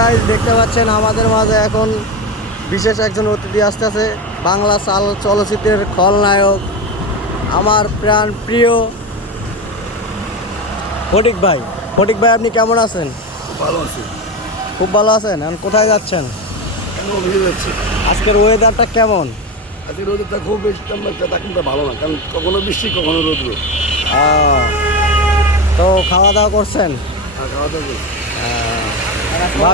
Guys দেখতে পাচ্ছেন আমাদের মাঝে এখন বিশেষ একজন অতিথি আসতেছে। বাংলা চলচ্চিত্রের খলনায়ক আমার প্রাণ প্রিয় ফটিক ভাই। ফটিক ভাই, আপনি কেমন আছেন? ভালো আছি। খুব ভালো আছেন। এখন কোথায় যাচ্ছেন? যাচ্ছি। আজকের ওয়েদারটা কেমন? আজকে রোদটা খুব বেশি একটা ভালো না, কারণ কখনো বৃষ্টি কখনো রোদ্র। তো খাওয়া দাওয়া করছেন? আর খাওয়া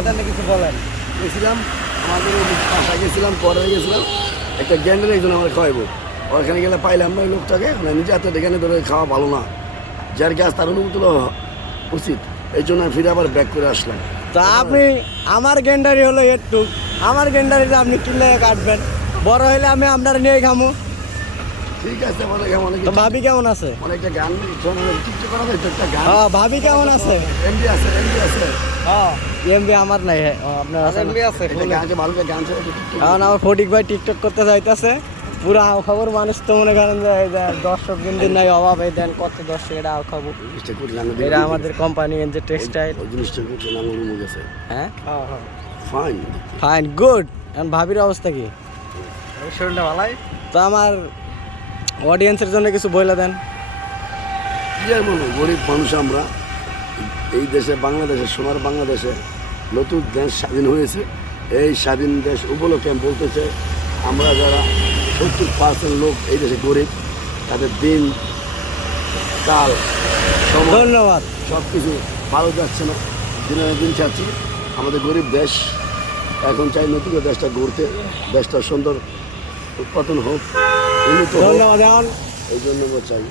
দাওয়া কিছু বলেন। গেছিলাম আমাদের বাসায় গেছিলাম, পরে গেছিলাম একটা গ্যান্ডের একজন আমার খাওয়াইবো, ওখানে গেলে পাইলাম না ওই লোকটাকে, নিজে হাতে এখানে ধরে খাওয়া ভালো না, যার গ্যাস তার অনুমতি উচিত, এই জন্য আমি ফিরে আবার ব্যাক করে আসলাম। তা আপনি আমার গেন্ডারি হলো একটু, আমার গেন্ডারিতে আপনি কিনলে কাটবেন, বড় হলে আমি আপনার নিয়ে খামো। ঠিক আছে, তো ভাবি কেমন আছে? অনেকটা গান টিকটক করা যায়, একটা গান। ভাবি কেমন আছে? এমবি আছে, এমবি আছে। এমবি আমার নাই, আপনার আছে? এমবি আছে, গান আছে, ভালো গান আছে। কারণ আমার ফটিক ভাই টিকটক করতে যাইতেছে, পুরো খবর মানুষ তো মনে করেন যে দর্শক দিন দিন নাই অভাব, এই দেন কত দর্শক, এটা খাবো। এটা আমাদের কোম্পানি এনজে টেক্সটাইল। ওই জিনিসটা করতে নাম অনুমোদ আছে। হ্যাঁ, ফাইন ফাইন, গুড। এখন ভাবির অবস্থা কি? শরীরটা ভালাই। তো আমার অডিয়েন্সের জন্য কিছু বলে দেন। কি আর বলবো, গরিব মানুষ আমরা। এই দেশে, বাংলাদেশে, সোনার বাংলাদেশে নতুন দেশ স্বাধীন হয়েছে। এই স্বাধীন দেশ উপলক্ষে আমি বলতে চাই, আমরা যারা 70% লোক এই দেশে গরিব, তাদের দিন কাল ধন্যবাদ। সব কিছু ভালো যাচ্ছে না, দিনের দিন চাচ্ছি। আমাদের গরিব দেশ, এখন চাই নতুন দেশটা গড়তে, দেশটা সুন্দর উৎপাদন হোক, উন্নত হোক, ধন্যবাদ। এই জন্য চাই।